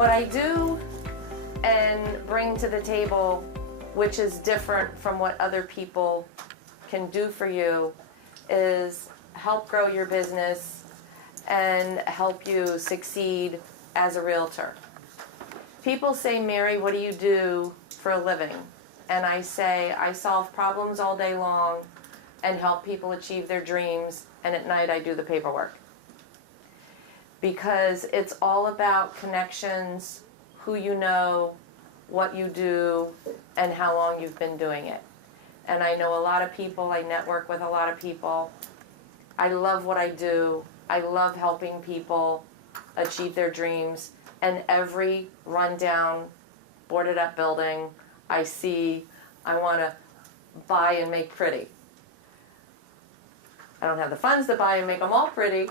What I do and bring to the table, which is different from what other people can do for you, is help grow your business and help you succeed as a realtor. People say, Mary, what do you do for a living? And I say, I solve problems all day long and help people achieve their dreams, and at night I do the paperwork. Because it's all about connections, who you know, what you do, and how long you've been doing it. And I know a lot of people, I network with a lot of people. I love what I do. I love helping people achieve their dreams. And every rundown, boarded up building I see, I want to buy and make pretty. I don't have the funds to buy and make them all pretty,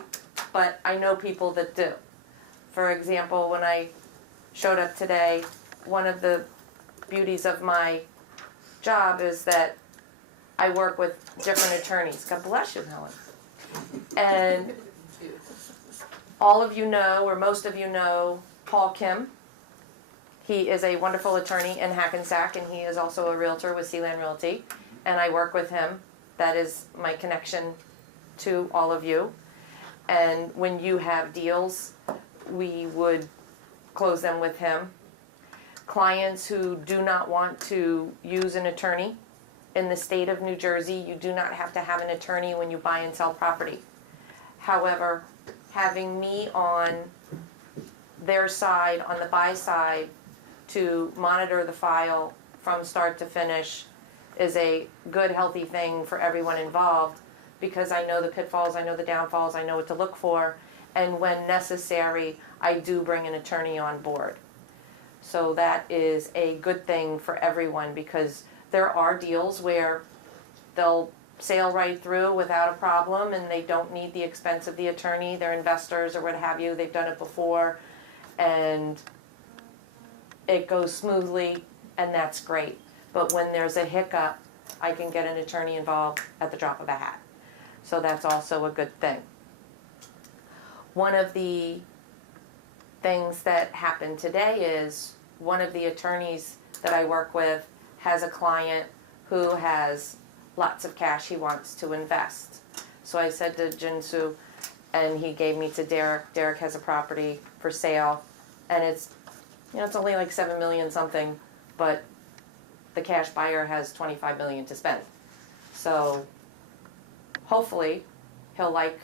but I know people that do. For example, when I showed up today, one of the beauties of my job is that I work with different attorneys. God bless you, Helen. And all of you know, or most of you know, Paul Kim. He is a wonderful attorney in Hackensack, and he is also a realtor with Sealand Realty, and I work with him. That is my connection to all of you. And when you have deals, we would close them with him. Clients who do not want to use an attorney, in the state of New Jersey, you do not have to have an attorney when you buy and sell property. However, having me on their side, on the buy side, to monitor the file from start to finish is a good, healthy thing for everyone involved, because I know the pitfalls, I know the downfalls, I know what to look for, and when necessary, I do bring an attorney on board. So that is a good thing for everyone, because there are deals where they'll sail right through without a problem and they don't need the expense of the attorney. They're investors or what have you. They've done it before and it goes smoothly, and that's great. But when there's a hiccup, I can get an attorney involved at the drop of a hat. So that's also a good thing. One of the things that happened today is one of the attorneys that I work with has a client who has lots of cash he wants to invest. So I said to Jinsu, and he gave me to Derek. Derek has a property for sale, and it's only like 7 million something, but the cash buyer has 25 million to spend. So hopefully he'll like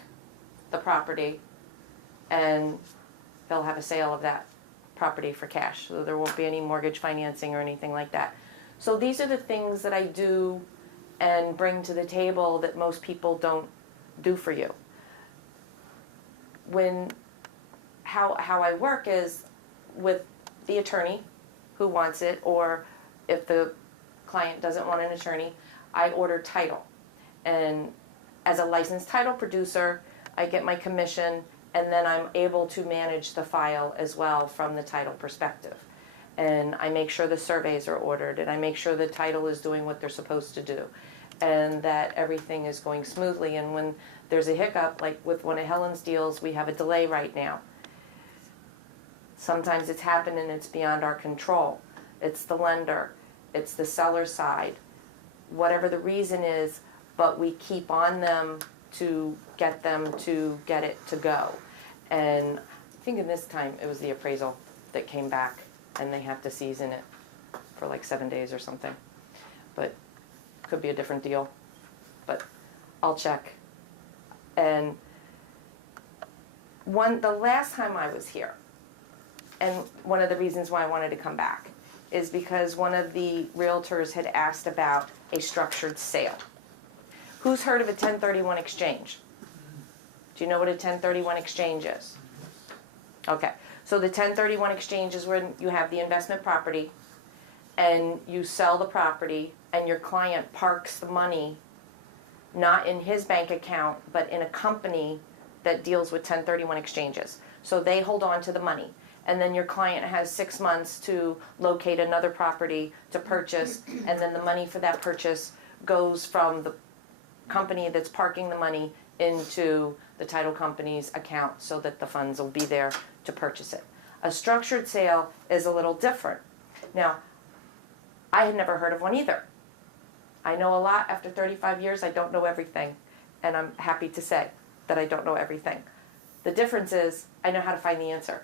the property and they'll have a sale of that property for cash. So there won't be any mortgage financing or anything like that. So these are the things that I do and bring to the table that most people don't do for you. How I work is with the attorney who wants it, or if the client doesn't want an attorney, I order title. And as a licensed title producer, I get my commission, and then I'm able to manage the file as well from the title perspective. And I make sure the surveys are ordered, and I make sure the title is doing what they're supposed to do, and that everything is going smoothly. And when there's a hiccup, like with one of Helen's deals, we have a delay right now. Sometimes it's happened and it's beyond our control. It's the lender, it's the seller side, whatever the reason is, but we keep on them to get it to go. And I think in this time it was the appraisal that came back, and they have to season it for like 7 days or something. But could be a different deal, but I'll check. And the last time I was here, and one of the reasons why I wanted to come back is because one of the realtors had asked about a structured sale. Who's heard of a 1031 exchange? Do you know what a 1031 exchange is? Okay, so the 1031 exchange is when you have the investment property and you sell the property, and your client parks the money not in his bank account but in a company that deals with 1031 exchanges. So they hold on to the money, and then your client has 6 months to locate another property to purchase, and then the money for that purchase goes from the company that's parking the money into the title company's account so that the funds will be there to purchase it. A structured sale is a little different. Now, I had never heard of one either. I know a lot. After 35 years, I don't know everything, and I'm happy to say that I don't know everything. The difference is I know how to find the answer.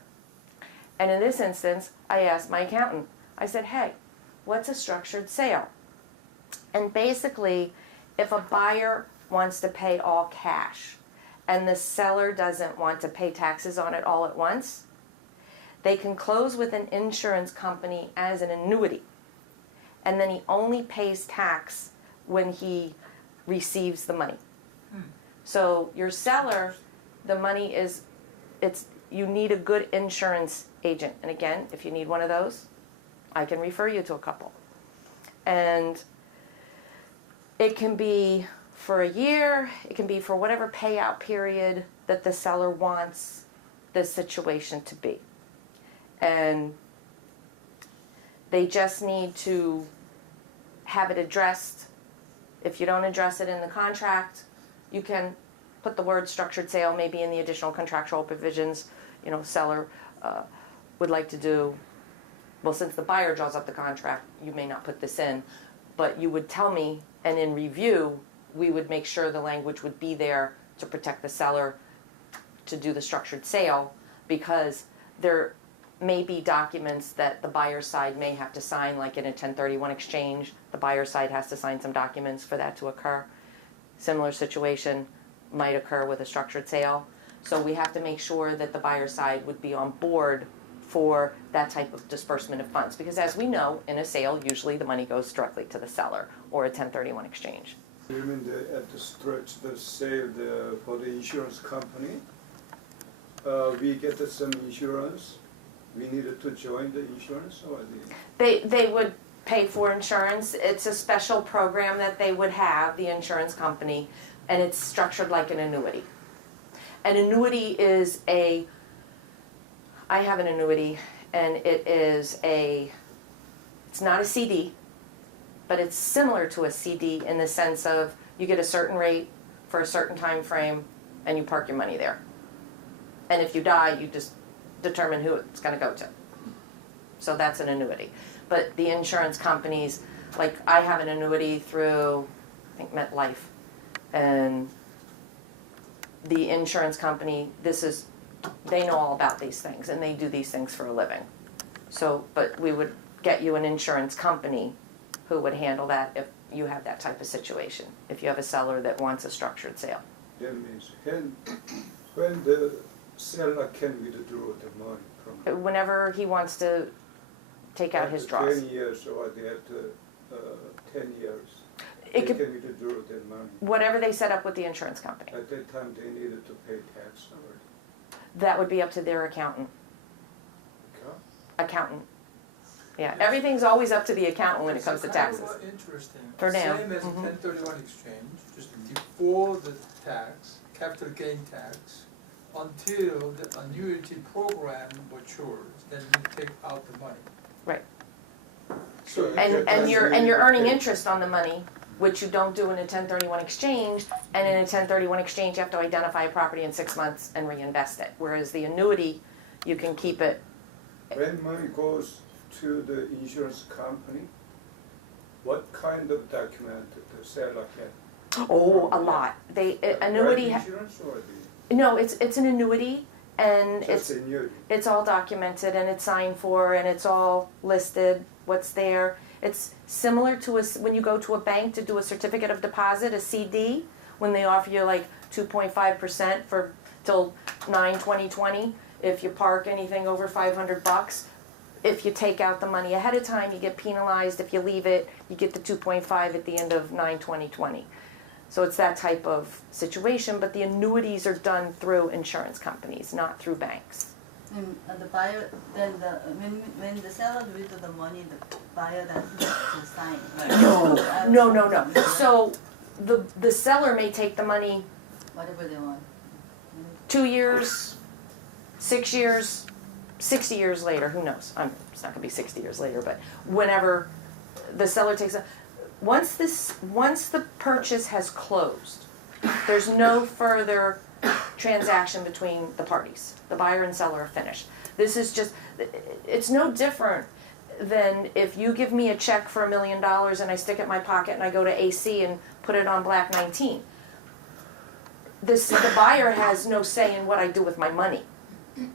And in this instance, I asked my accountant. I said, hey, what's a structured sale? And basically, if a buyer wants to pay all cash and the seller doesn't want to pay taxes on it all at once, they can close with an insurance company as an annuity. And then he only pays tax when he receives the money. So your seller, the money is, you need a good insurance agent. And again, if you need one of those, I can refer you to a couple. And it can be for a year, it can be for whatever payout period that the seller wants the situation to be. And they just need to have it addressed. If you don't address it in the contract, you can put the word structured sale maybe in the additional contractual provisions. You know, seller would like to do, well, since the buyer draws up the contract, you may not put this in, but you would tell me, and in review, we would make sure the language would be there to protect the seller to do the structured sale, because there may be documents that the buyer's side may have to sign, like in a 1031 exchange. The buyer's side has to sign some documents for that to occur. Similar situation might occur with a structured sale. So we have to make sure that the buyer's side would be on board for that type of disbursement of funds. Because as we know, in a sale, usually the money goes directly to the seller, or a 1031 exchange. You mean at the stretch, the sale for the insurance company? We get some insurance. We needed to join the insurance, or They would pay for insurance. It's a special program that they would have, the insurance company, and it's structured like an annuity. An annuity is I have an annuity, and it's not a CD, but it's similar to a CD in the sense of you get a certain rate for a certain time frame, and you park your money there. And if you die, you just determine who it's going to go to. So that's an annuity. But the insurance companies, like I have an annuity through, I think, MetLife. And the insurance company, they know all about these things, and they do these things for a living. So, but we would get you an insurance company who would handle that if you have that type of situation, if you have a seller that wants a structured sale. that means when the seller can withdraw the money from Whenever he wants to take out his draws. 10 years or after 10 years, It they could, can withdraw their money. whatever they set up with the insurance company. At that time, they needed to pay tax already. That would be up to their accountant. Okay. Accountant. Yeah, everything's always up to the accountant when it comes to taxes. It's kind of interesting. For now. Same as a Mhm. 1031 exchange, just before the tax, capital gain tax, until the annuity program matures, then you take out the money. Right. So And you're earning interest on the money, which you don't do in a 1031 exchange. And in a 1031 exchange, you have to identify a property in 6 months and reinvest it. Whereas the annuity, you can keep it. When money goes to the insurance company, what kind of document the seller can? Oh, a lot. Annuity. Life insurance or No, it's an annuity, and just annuity? it's all documented and it's signed for and it's all listed what's there. It's similar to when you go to a bank to do a certificate of deposit, a CD, when they offer you like 2.5% for till 9/20/20. If you park anything over $500, if you take out the money ahead of time, you get penalized. If you leave it, you get the 2.5 at the end of 9/20/20. So it's that type of situation, but the annuities are done through insurance companies, not through banks. And the buyer, then when the seller withdraw the money, the buyer doesn't have to sign. Right? No. So the seller may take the money Whatever they want. 2 years, 6 years, 60 years later, who knows? It's not gonna be 60 years later, but whenever the seller takes it. Once the purchase has closed, There's no further transaction between the parties. The buyer and seller are finished. This is just, it's no different than if you give me a check for $1 million and I stick it in my pocket and I go to AC and put it on Black 19. The buyer has no say in what I do with my money,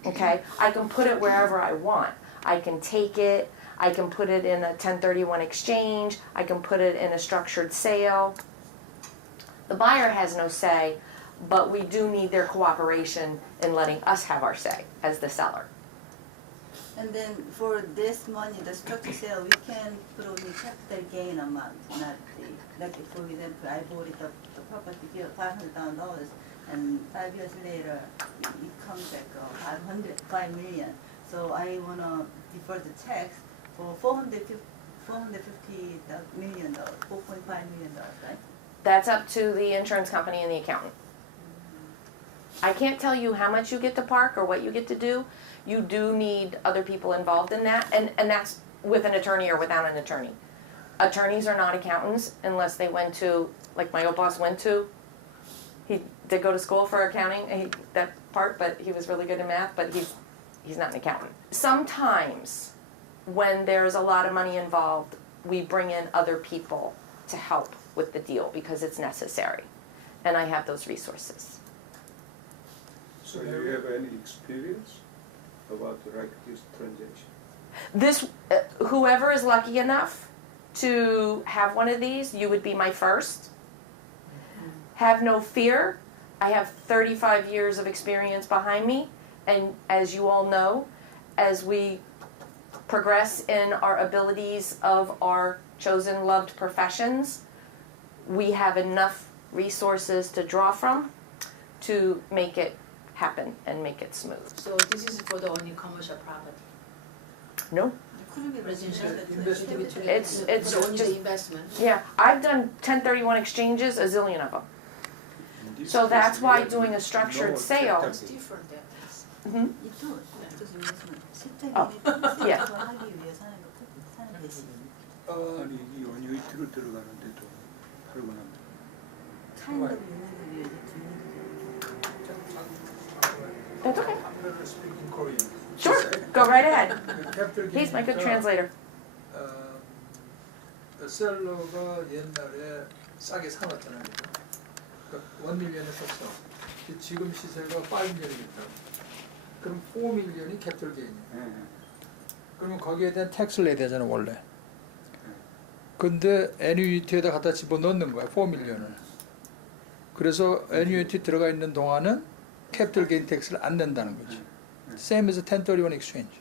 okay? I can put it wherever I want. I can take it, I can put it in a 1031 exchange, I can put it in a structured sale. The buyer has no say, but we do need their cooperation in letting us have our say as the seller. And then for this money, the structure sale, we can put only capital gain amount, not the, like for example, I bought it the property here $500,000, and 5 years later, it comes back $5 million. So I wanna defer the tax for $450 million, $4.5 million, right? That's up to the insurance company and the accountant. I can't tell you how much you get to park or what you get to do. You do need other people involved in that, and that's with an attorney or without an attorney. Attorneys are not accountants unless they went to, like my old boss went to. He did go to school for accounting, that part, but he was really good in math, but he's not an accountant. Sometimes when there's a lot of money involved, we bring in other people to help with the deal because it's necessary. And I have those resources. So you have any experience about like this transaction? This, whoever is lucky enough to have one of these, you would be my first. Have no fear. I have 35 years of experience behind me, and as you all know, as we progress in our abilities of our chosen loved professions, we have enough resources to draw from to make it happen and make it smooth. So this is for the only commercial property, No? It couldn't be residential, residential. It's for only just- the investment. Yeah, I've done 1031 exchanges, a zillion of them. So that's why doing a structured sale. It's different than this. Mhm. 이도 because investment 실제 Oh, yeah. 하기 위해 사는 대신 아니 이 연유이트로 들어가는데도 팔고 나면 kind of 유니를 위해서 That's okay. I'm gonna speak in Korean. Sure, go right ahead. capital He's my good gain이니까, translator. 셀러가 옛날에 싸게 사놨잖아요. 그러니까 1 밀리언에 샀어. 지금 시세가 5 밀리언이다. 그럼 4 밀리언이 캐피털 게인이야. 그러면 거기에 대한 텍스를 내야 되잖아 원래. 근데 애뉴이티에다 갖다 집어넣는 거야 4 밀리언을. 그래서 애뉴이티 들어가 있는 동안은 캐피털 게인 텍스를 안 낸다는 거지. Same as a 1031 exchange.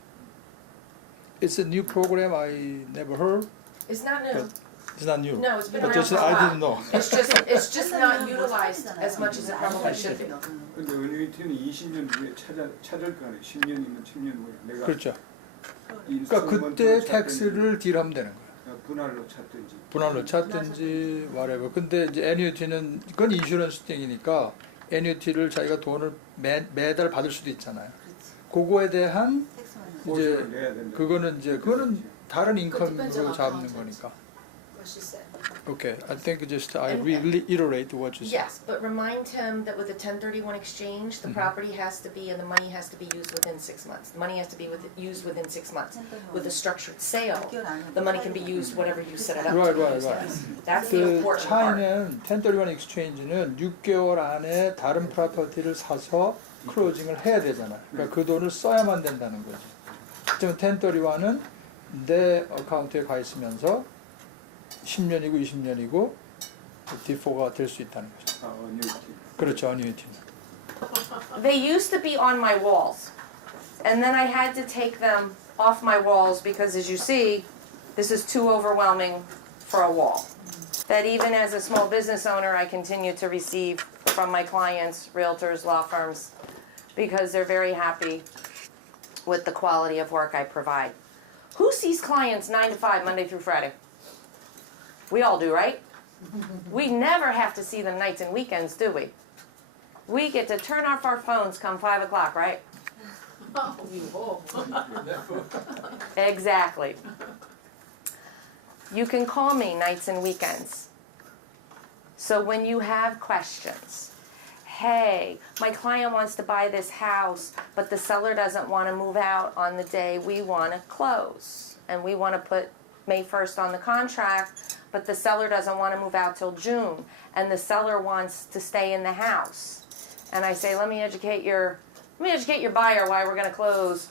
It's a new program I never heard. It's not new. But it's not new. No, it's been But around just for a I while. didn't know. It's just not utilized as much as it probably should be. 근데 연유이트는 20년 후에 찾을 거 아니에요. 10년이면 10년 후에 내가 그렇죠. 인스톨먼트로 그러니까 그때 찾든지, 텍스를 딜하면 되는 거야. 분할로 찾든지. 분할로 찾든지 whatever. 근데 이제 애뉴이티는 그건 인슈런스 땡이니까 애뉴이티를 자기가 돈을 매달 받을 수도 있잖아요. 그거에 대한 이제 보수를 내야 된다. 그거는 다른 depends 인컴으로 on 잡는 accountant. 거니까. What she said. Okay, I think just I And- reiterate what you said. Yes, but remind him that with a 1031 exchange, the Mhm. property has to be and the money has to be used within 6 months. The money has to be used within 6 months. With a structured sale, the money can be used whatever you set it up Right, to be right, used right. as. That's the 그 important part. 차이는 1031 exchange는 6개월 안에 다른 프로퍼티를 사서 클로징을 해야 되잖아. 그러니까 그 돈을 써야만 된다는 거지. 지금 1031은 내 어카운트에 가 있으면서 10년이고 20년이고 디포가 될 수 있다는 거죠. 연유이트. 그렇죠, 어니티는. They used to be on my walls. And then I had to take them off my walls because as you see, this is too overwhelming for a wall. That even as a small business owner, I continue to receive from my clients, realtors, law firms, because they're very happy with the quality of work I provide. Who sees clients 9 to 5, Monday through Friday? We all do, right? We never have to see them nights and weekends, do we? We get to turn off our phones come 5 o'clock, right? Oh, you hope. Exactly. You can call me nights and weekends. So when you have questions, hey, my client wants to buy this house, but the seller doesn't want to move out on the day we want to close. And we want to put May 1st on the contract, but the seller doesn't want to move out till June. And the seller wants to stay in the house. And I say, let me educate your buyer why we're going to close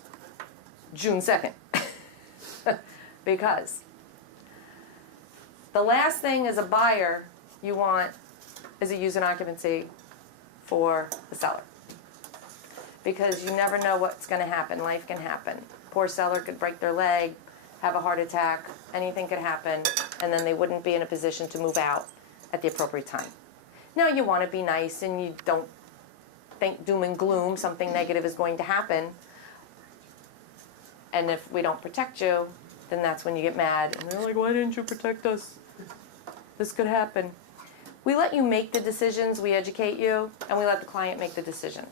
June 2nd. Because the last thing as a buyer you want is a use and occupancy for the seller. Because you never know what's going to happen. Life can happen. Poor seller could break their leg, have a heart attack, anything could happen, and then they wouldn't be in a position to move out at the appropriate time. Now you want to be nice and you don't think doom and gloom, something negative is going to happen. And if we don't protect you, then that's when you get mad. And they're like, why didn't you protect us? This could happen. We let you make the decisions, we educate you, and we let the client make the decision.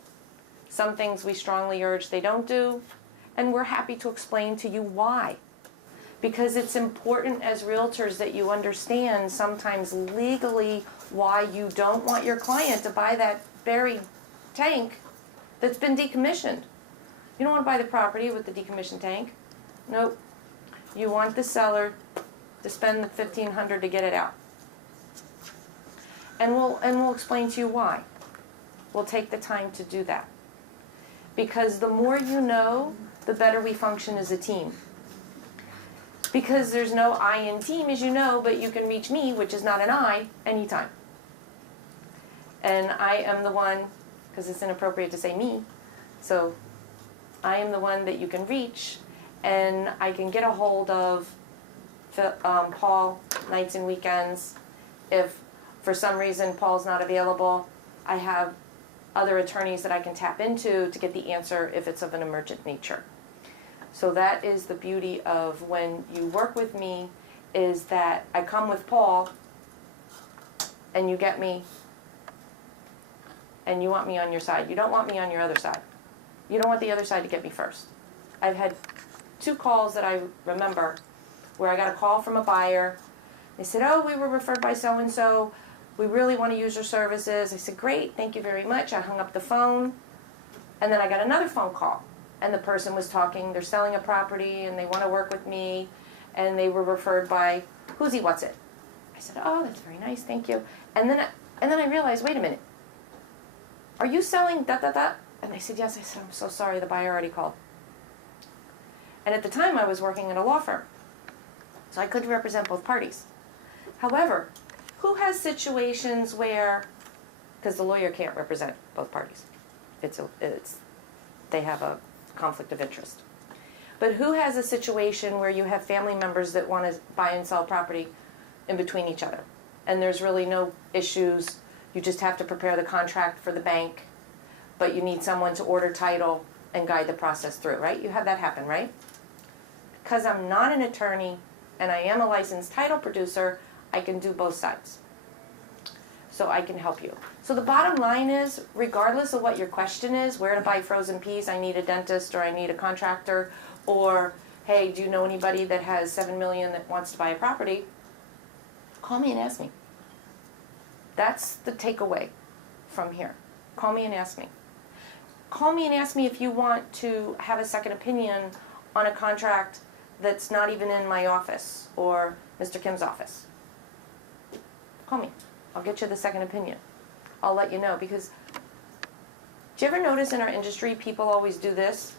Some things we strongly urge they don't do, and we're happy to explain to you why. Because it's important as realtors that you understand sometimes legally why you don't want your client to buy that buried tank that's been decommissioned. You don't want to buy the property with the decommissioned tank. Nope. You want the seller to spend the $1,500 to get it out. And we'll explain to you why. We'll take the time to do that. Because the more you know, the better we function as a team. Because there's no I in team, as you know, but you can reach me, which is not an I, anytime. And I am the one, because it's inappropriate to say me, so I am the one that you can reach, and I can get a hold of Paul nights and weekends. If for some reason Paul's not available, I have other attorneys that I can tap into to get the answer if it's of an emergent nature. So that is the beauty of when you work with me, is that I come with Paul and you get me and you want me on your side. You don't want me on your other side. You don't want the other side to get me first. I've had 2 calls that I remember where I got a call from a buyer. They said, oh, we were referred by so-and-so. We really want to use your services. I said, great, thank you very much. I hung up the phone. And then I got another phone call. And the person was talking, they're selling a property and they want to work with me. And they were referred by who's he, what's it? I said, oh, that's very nice, thank you. And then I realized, wait a minute. Are you selling da-da-da? And they said, yes. I said, I'm so sorry, the buyer already called. And at the time I was working at a law firm. So I couldn't represent both parties. However, who has situations where, because the lawyer can't represent both parties. They have a conflict of interest. But who has a situation where you have family members that want to buy and sell property in between each other? And there's really no issues. You just have to prepare the contract for the bank, but you need someone to order title and guide the process through, right? You have that happen, right? Because I'm not an attorney and I am a licensed title producer, I can do both sides. So I can help you. So the bottom line is, regardless of what your question is, where to buy frozen peas, I need a dentist or I need a contractor, or hey, do you know anybody that has $7 million that wants to buy a property? Call me and ask me. That's the takeaway from here. Call me and ask me. Call me and ask me if you want to have a second opinion on a contract that's not even in my office or Mr. Kim's office. Call me. I'll get you the second opinion. I'll let you know, because do you ever notice in our industry people always do this?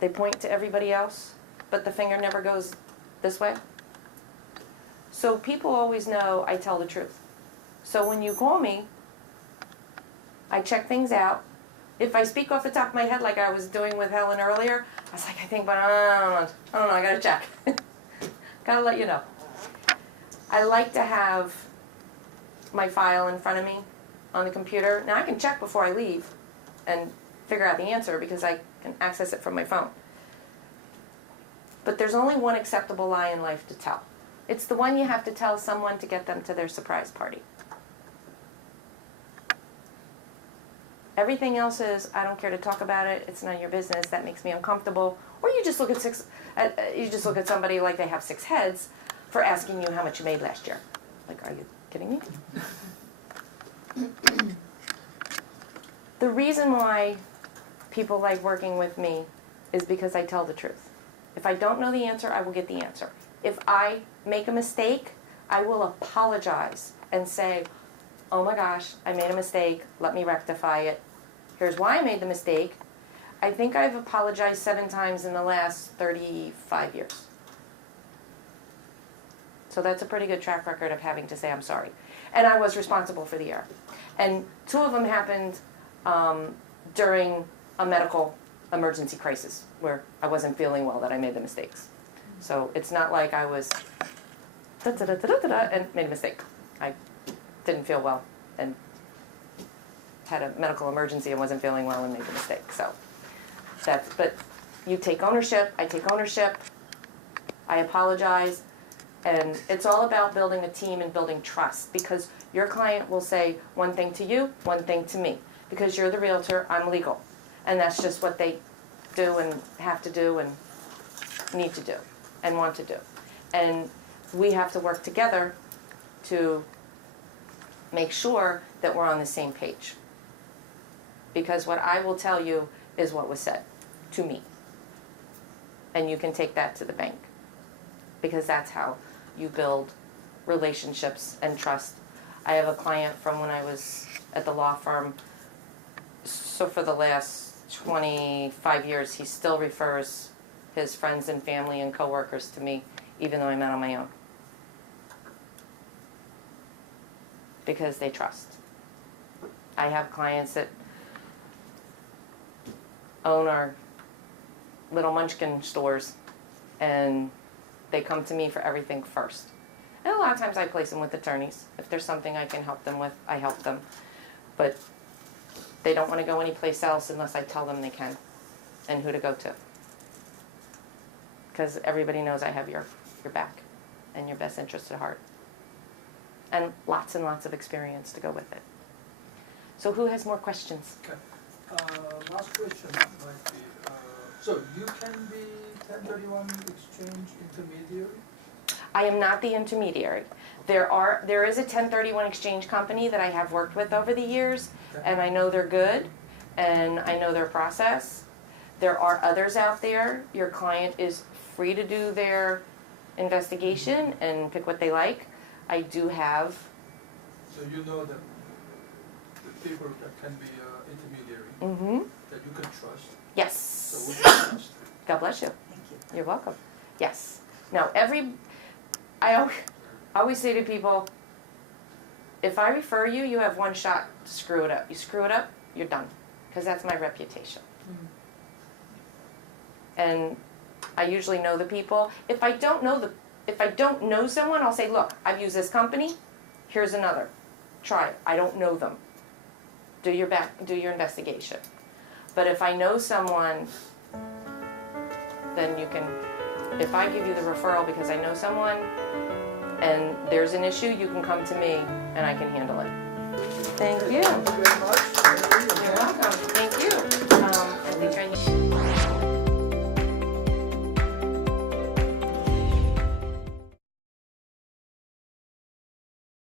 They point to everybody else, but the finger never goes this way. So people always know I tell the truth. So when you call me, I check things out. If I speak off the top of my head like I was doing with Helen earlier, I was like, I think, but I don't know, I gotta check. Gotta let you know. I like to have my file in front of me on the computer. Now I can check before I leave and figure out the answer because I can access it from my phone. But there's only one acceptable lie in life to tell. It's the one you have to tell someone to get them to their surprise party. Everything else is, I don't care to talk about it, it's none of your business, that makes me uncomfortable. Or you just look at somebody like they have 6 heads for asking you how much you made last year. Like, are you Kidding me? The reason why people like working with me is because I tell the truth. If I don't know the answer, I will get the answer. If I make a mistake, I will apologize and say, oh my gosh, I made a mistake, let me rectify it. Here's why I made the mistake. I think I've apologized 7 times in the last 35 years. So that's a pretty good track record of having to say I'm sorry. And I was responsible for the error. And 2 of them happened during a medical emergency crisis where I wasn't feeling well that I made the mistakes. So it's not like I was and made a mistake. I didn't feel well and had a medical emergency and wasn't feeling well and made the mistake. So but you take ownership, I take ownership, I apologize, and it's all about building a team and building trust, because your client will say one thing to you, one thing to me, because you're the realtor, I'm legal, and that's just what they do and have to do and need to do and want to do. And we have to work together to make sure that we're on the same page. Because what I will tell you is what was said to me. And you can take that to the bank. Because that's how you build relationships and trust. I have a client from when I was at the law firm, so for the last 25 years, he still refers his friends and family and coworkers to me, even though I'm out on my own. Because they trust. I have clients that own our little munchkin stores, and they come to me for everything first. And a lot of times I place them with attorneys. If there's something I can help them with, I help them. But they don't want to go anyplace else unless I tell them they can and who to go to. Because everybody knows I have your back and your best interest at heart. And lots of experience to go with it. So who has more questions? Okay. Last question might be, so you can be 1031 exchange intermediary? I am not the intermediary. There is a 1031 exchange company that I have worked with over the years, and I know they're good, and I know their process. There are others out there. Your client is free to do their investigation and pick what they like. I do have. So you know that the people that can be intermediary, Mm-hmm. that you can trust. Yes. So we can trust. God bless you. Thank you. You're welcome. Yes. Now, I always say to people, if I refer you, you have one shot to screw it up. You screw it up, you're done. Because that's my reputation. And I usually know the people. If I don't know someone, I'll say, look, I've used this company. Here's another. Try it. I don't know them. Do your investigation. But if I know someone, then you can, if I give you the referral because I know someone and there's an issue, you can come to me and I can handle it. Thank you. Thank you very much.